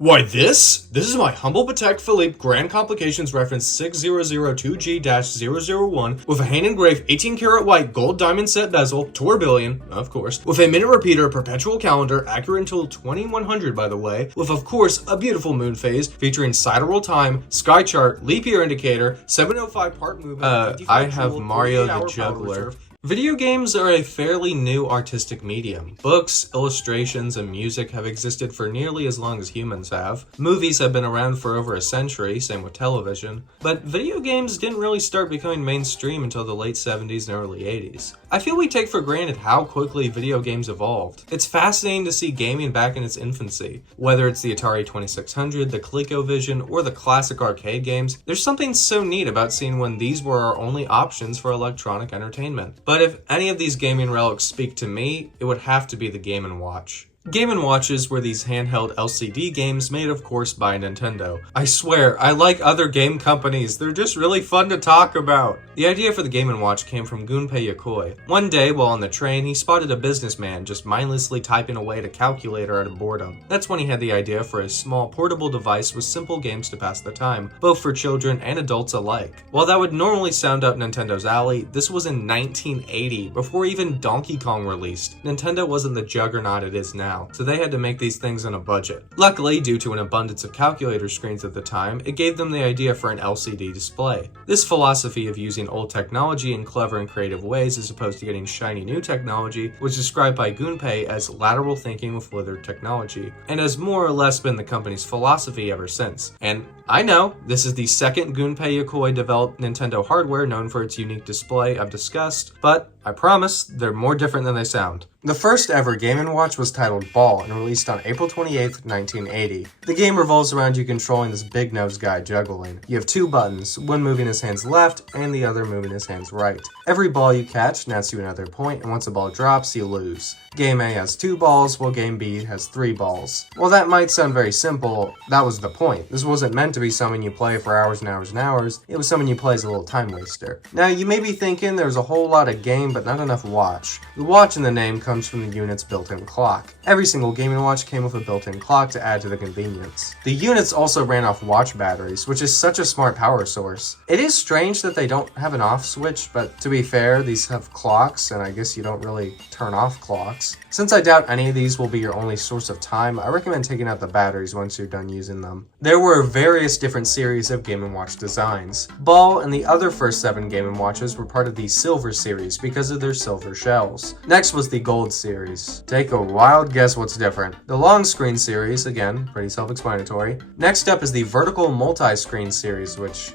Why this is my humble Patek Philippe Grand Complications reference 6002G-001 with a hand engraved 18 karat white gold diamond set bezel, tourbillon, of course, with a minute repeater, perpetual calendar, accurate until 2100 by the way, with of course a beautiful moon phase featuring sidereal time, sky chart, leap year indicator, 705 part movement, I have Mario the Juggler. Video games are a fairly new artistic medium. Books, illustrations, and music have existed for nearly as long as humans have. Movies have been around for over a century, same with television. But video games didn't really start becoming mainstream until the late 70s and early 80s. I feel we take for granted how quickly video games evolved. It's fascinating to see gaming back in its infancy. Whether it's the Atari 2600, the ColecoVision, or the classic arcade games, there's something so neat about seeing when these were our only options for electronic entertainment. But if any of these gaming relics speak to me, it would have to be the Game & Watch. Game & Watches were these handheld LCD games made of course by Nintendo. I swear, I like other game companies, they're just really fun to talk about. The idea for the Game & Watch came from Gunpei Yokoi. One day while on the train, he spotted a businessman just mindlessly typing away at a calculator out of boredom. That's when he had the idea for a small portable device with simple games to pass the time, both for children and adults alike. While that would normally sound up Nintendo's alley, this was in 1980, before even Donkey Kong released. Nintendo wasn't the juggernaut it is now, so they had to make these things on a budget. Luckily, due to an abundance of calculator screens at the time, it gave them the idea for an LCD display. This philosophy of using old technology in clever and creative ways as opposed to getting shiny new technology was described by Gunpei as lateral thinking with withered technology, and has more or less been the company's philosophy ever since. And I know, this is the second Gunpei Yokoi developed Nintendo hardware known for its unique display I've discussed, but I promise they're more different than they sound. The first ever Game & Watch was titled Ball and released on April 28th, 1980. The game revolves around you controlling this big-nosed guy juggling. You have two buttons, one moving his hands left and the other moving his hands right. Every ball you catch nets you another point, and once a ball drops, you lose. Game A has 2 balls, while Game B has 3 balls. While that might sound very simple, that was the point. This wasn't meant to be something you play for hours and hours and hours, it was something you play as a little time waster. Now, you may be thinking there's a whole lot of game, but not enough watch. The watch in the name comes from the unit's built-in clock. Every single Game & Watch came with a built-in clock to add to the convenience. The units also ran off watch batteries, which is such a smart power source. It is strange that they don't have an off switch, but to be fair, these have clocks, and I guess you don't really turn off clocks. Since I doubt any of these will be your only source of time, I recommend taking out the batteries once you're done using them. There were various different series of Game & Watch designs. Ball and the other first 7 Game & Watches were part of the Silver series because of their silver shells. Next was the Gold series. Take a wild guess what's different. The Long Screen series, again, pretty self-explanatory. Next up is the Vertical Multi-Screen series, which...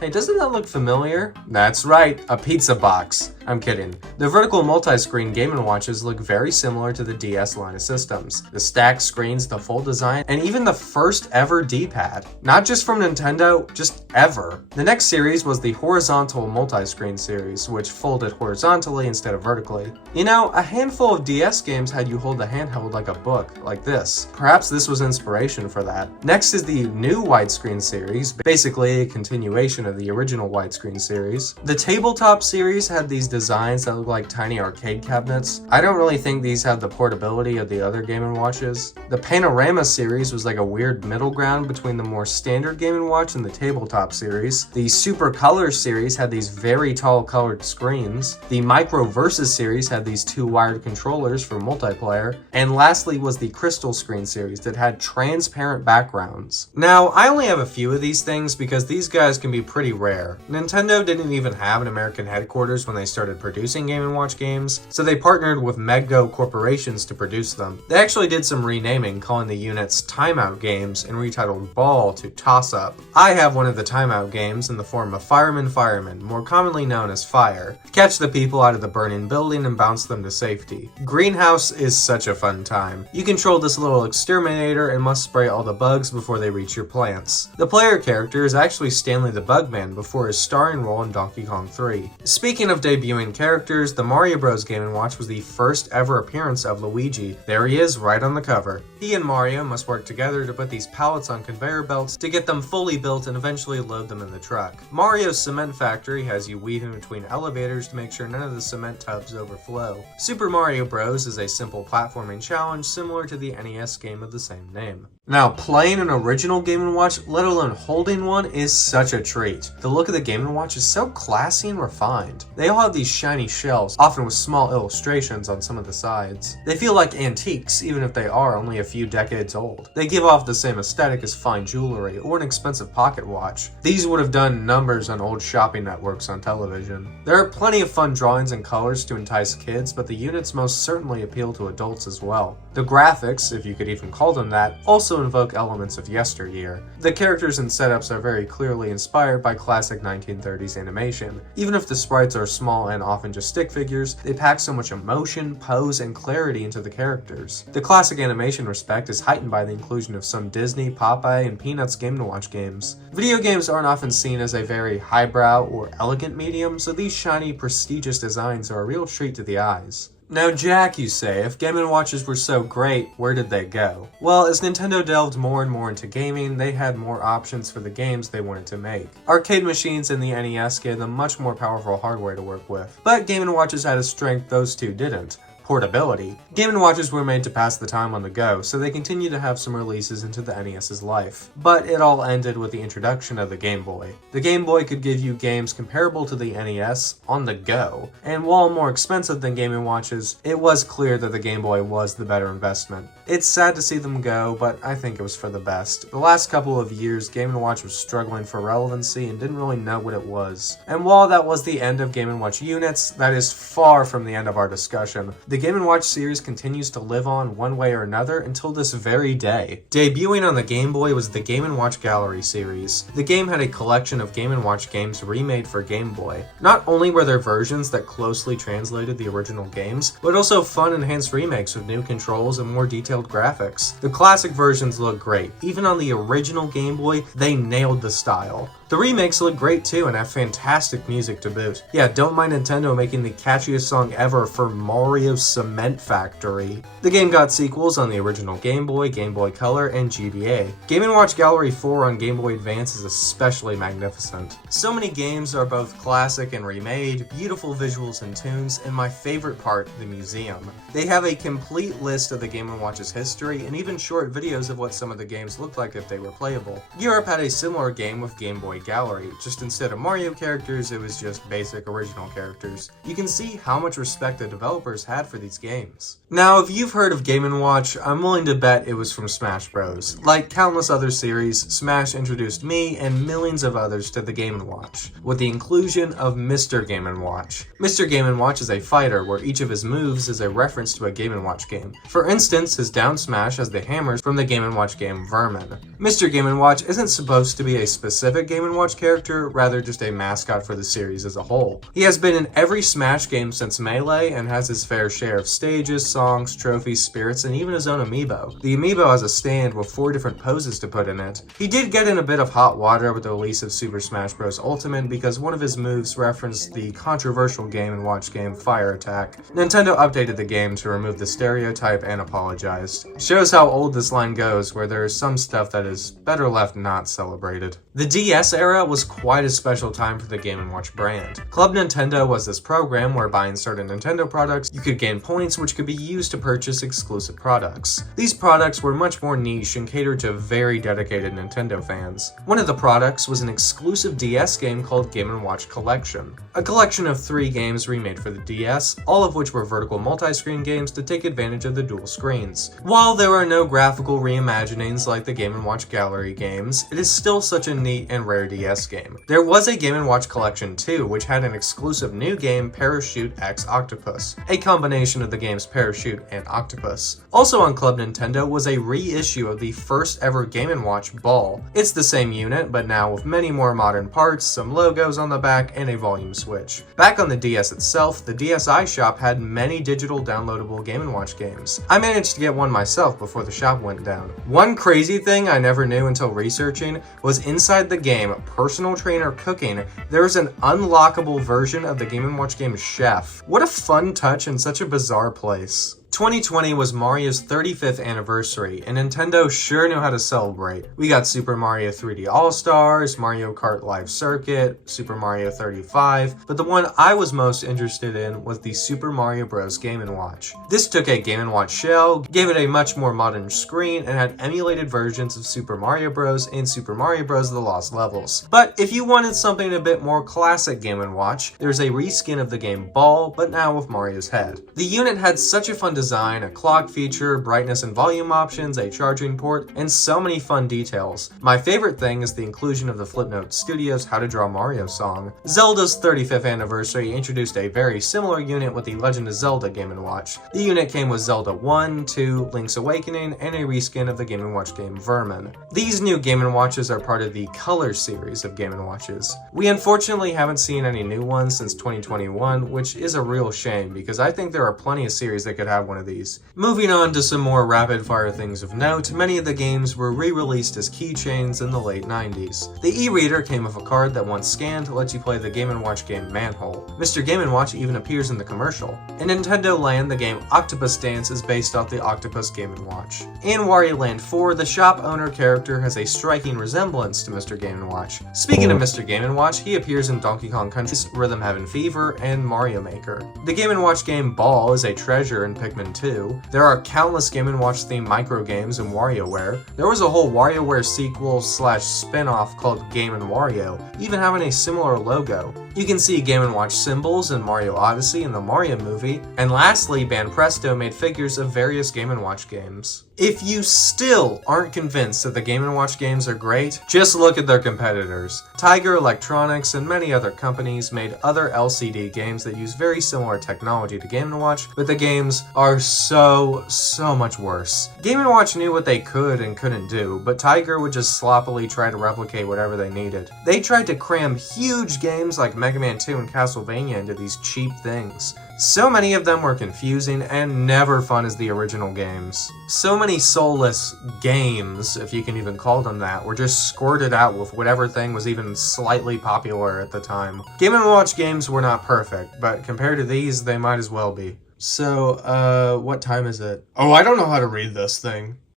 Hey, doesn't that look familiar? That's right, a pizza box. I'm kidding. The vertical multi-screen Game & Watches look very similar to the DS line of systems. The stacked screens, the full design, and even the first ever D-pad. Not just from Nintendo, just ever. The next series was the Horizontal Multi-Screen series, which folded horizontally instead of vertically. You know, a handful of DS games had you hold the handheld like a book, like this. Perhaps this was inspiration for that. Next is the new widescreen series, basically a continuation of the original widescreen series. The tabletop series had these designs that look like tiny arcade cabinets. I don't really think these have the portability of the other Game & Watches. The Panorama series was like a weird middle ground between the more standard Game & Watch and the tabletop series. The Super Color series had these very tall colored screens. The Micro Versus series had these 2 wired controllers for multiplayer. And lastly was the Crystal Screen series that had transparent backgrounds. Now, I only have a few of these things because these guys can be pretty rare. Nintendo didn't even have an American headquarters when they started producing Game & Watch games, so they partnered with Meggo Corporations to produce them. They actually did some renaming, calling the units Timeout games and retitled Ball to Toss Up. I have one of the Timeout games in the form of Fireman, more commonly known as Fire. Catch the people out of the burning building and bounce them to safety. Greenhouse is such a fun time. You control this little exterminator and must spray all the bugs before they reach your plants. The player character is actually Stanley the Bug Mugman before his starring role in Donkey Kong 3. Speaking of debuting characters, the Mario Bros. Game & Watch was the first ever appearance of Luigi. There he is, right on the cover. He and Mario must work together to put these pallets on conveyor belts to get them fully built and eventually load them in the truck. Mario's cement factory has you weave in between elevators to make sure none of the cement tubs overflow. Super Mario Bros. Is a simple platforming challenge similar to the NES game of the same name. Now, playing an original Game & Watch, let alone holding one, is such a treat. The look of the Game & Watch is so classy and refined. They all have these shiny shells, often with small illustrations on some of the sides. They feel like antiques, even if they are only a few decades old. They give off the same aesthetic as fine jewelry or an expensive pocket watch. These would have done numbers on old shopping networks on television. There are plenty of fun drawings and colors to entice kids, but the units most certainly appeal to adults as well. The graphics, if you could even call them that, also invoke elements of yesteryear. The characters and setups are very clearly inspired by classic 1930s animation. Even if the sprites are small and often just stick figures, they pack so much emotion, pose, and clarity into the characters. The classic animation respect is heightened by the inclusion of some Disney, Popeye, and Peanuts Game & Watch games. Video games aren't often seen as a very highbrow or elegant medium, so these shiny, prestigious designs are a real treat to the eyes. Now Jack, you say, if Game & Watches were so great, where did they go? Well, as Nintendo delved more and more into gaming, they had more options for the games they wanted to make. Arcade machines and the NES gave them much more powerful hardware to work with, but Game & Watches had a strength those two didn't. Portability. Game & Watches were made to pass the time on the go, so they continue to have some releases into the NES's life. But it all ended with the introduction of the Game Boy. The Game Boy could give you games comparable to the NES on the go, and while more expensive than Game & Watches, it was clear that the Game Boy was the better investment. It's sad to see them go, but I think it was for the best. The last couple of years, Game & Watch was struggling for relevancy and didn't really know what it was. And while that was the end of Game & Watch units, that is far from the end of our discussion. The Game & Watch series continues to live on one way or another until this very day. Debuting on the Game Boy was the Game & Watch Gallery series. The game had a collection of Game & Watch games remade for Game Boy. Not only were there versions that closely translated the original games, but also fun enhanced remakes with new controls and more detailed graphics. The classic versions look great. Even on the original Game Boy, they nailed the style. The remakes look great too and have fantastic music to boot. Yeah, don't mind Nintendo making the catchiest song ever for Mario's Cement Factory. The game got sequels on the original Game Boy Color, and GBA. Game & Watch Gallery 4 on Game Boy Advance is especially magnificent. So many games are both classic and remade, beautiful visuals and tunes, and my favorite part, the museum. They have a complete list of the Game & Watch's history and even short videos of what some of the games looked like if they were playable. Europe had a similar game with Game Boy Gallery, just instead of Mario characters, it was just basic original characters. You can see how much respect the developers had for these games. Now, if you've heard of Game & Watch, I'm willing to bet it was from Smash Bros. Like countless other series, Smash introduced me and millions of others to the Game & Watch, with the inclusion of Mr. Game & Watch. Mr. Game & Watch is a fighter where each of his moves is a reference to a Game & Watch game. For instance, his down smash has the hammers from the Game & Watch game Vermin. Mr. Game & Watch isn't supposed to be a specific Game & Watch character, rather just a mascot for the series as a whole. He has been in every Smash game since Melee and has his fair share of stages, songs, trophies, spirits, and even his own amiibo. The amiibo has a stand with 4 different poses to put in it. He did get in a bit of hot water with the release of Super Smash Bros. Ultimate because one of his moves referenced the controversial Game & Watch game Fire Attack. Nintendo updated the game to remove the stereotype and apologized. Shows how old this line goes, where there is some stuff that is better left not celebrated. The DS era was quite a special time for the Game & Watch brand. Club Nintendo was this program where buying certain Nintendo products, you could gain points which could be used to purchase exclusive products. These products were much more niche and catered to very dedicated Nintendo fans. One of the products was an exclusive DS game called Game & Watch Collection. A collection of 3 games remade for the DS, all of which were vertical multi-screen games to take advantage of the dual screens. While there are no graphical reimaginings like the Game & Watch Gallery games, it is still such a neat and rare DS game. There was a Game & Watch Collection 2, which had an exclusive new game, Parachute X Octopus, a combination of the games Parachute and Octopus. Also on Club Nintendo was a reissue of the first ever Game & Watch Ball. It's the same unit, but now with many more modern parts, some logos on the back, and a volume switch. Back on the DS itself, the DSi shop had many digital downloadable Game & Watch games. I managed to get one myself before the shop went down. One crazy thing I never knew until researching was inside the game, game Personal Trainer Cooking, there is an unlockable version of the Game & Watch game Chef. What a fun touch in such a bizarre place. 2020 was Mario's 35th anniversary, and Nintendo sure knew how to celebrate. We got Super Mario 3D All-Stars, Mario Kart Live Circuit, Super Mario 35, but the one I was most interested in was the Super Mario Bros. Game & Watch. This took a Game & Watch shell, gave it a much more modern screen, and had emulated versions of Super Mario Bros. And Super Mario Bros. The Lost Levels. But if you wanted something a bit more classic Game & Watch, there's a reskin of the game Ball, but now with Mario's head. The unit had such a fun design, a clock feature, brightness and volume options, a charging port, and so many fun details. My favorite thing is the inclusion of the Flipnote Studios' How to Draw Mario song. Zelda's 35th anniversary introduced a very similar unit with the Legend of Zelda Game & Watch. The unit came with Zelda 1, 2, Link's Awakening, and a reskin of the Game & Watch game Vermin. These new Game & Watches are part of the Color series of Game & Watches. We unfortunately haven't seen any new ones since 2021, which is a real shame because I think there are plenty of series that could have one of these. Moving on to some more rapid-fire things of note, many of the games were re-released as keychains in the late 90s. The e-reader came with a card that once scanned lets you play the Game & Watch game Manhole. Mr. Game & Watch even appears in the commercial. In Nintendo Land, the game Octopus Dance is based off the Octopus Game & Watch. In Wario Land 4, the shop owner character has a striking resemblance to Mr. Game & Watch. Speaking of Mr. Game & Watch, he appears in Donkey Kong Country's Rhythm Heaven Fever and Mario Maker. The Game & Watch game Ball is a treasure in Pikmin 2. There are countless Game & Watch themed micro games in WarioWare. There was a whole WarioWare sequel / spin-off called Game & Wario, even having a similar logo. You can see Game & Watch symbols in Mario Odyssey and the Mario movie. And lastly, Banpresto made figures of various Game & Watch games. If you still aren't convinced that the Game & Watch games are great, just look at their competitors. Tiger Electronics and many other companies made other LCD games that use very similar technology to Game & Watch, but the games are so much worse. Game & Watch knew what they could and couldn't do, but Tiger would just sloppily try to replicate whatever they needed. They tried to cram huge games like Mega Man 2 and Castlevania into these cheap things. So many of them were confusing and never fun as the original games. So many soulless games, if you can even call them that, were just squirted out with whatever thing was even slightly popular at the time. Game & Watch games were not perfect, but compared to these, they might as well be. So, what time is it? Oh, I don't know how to read this thing.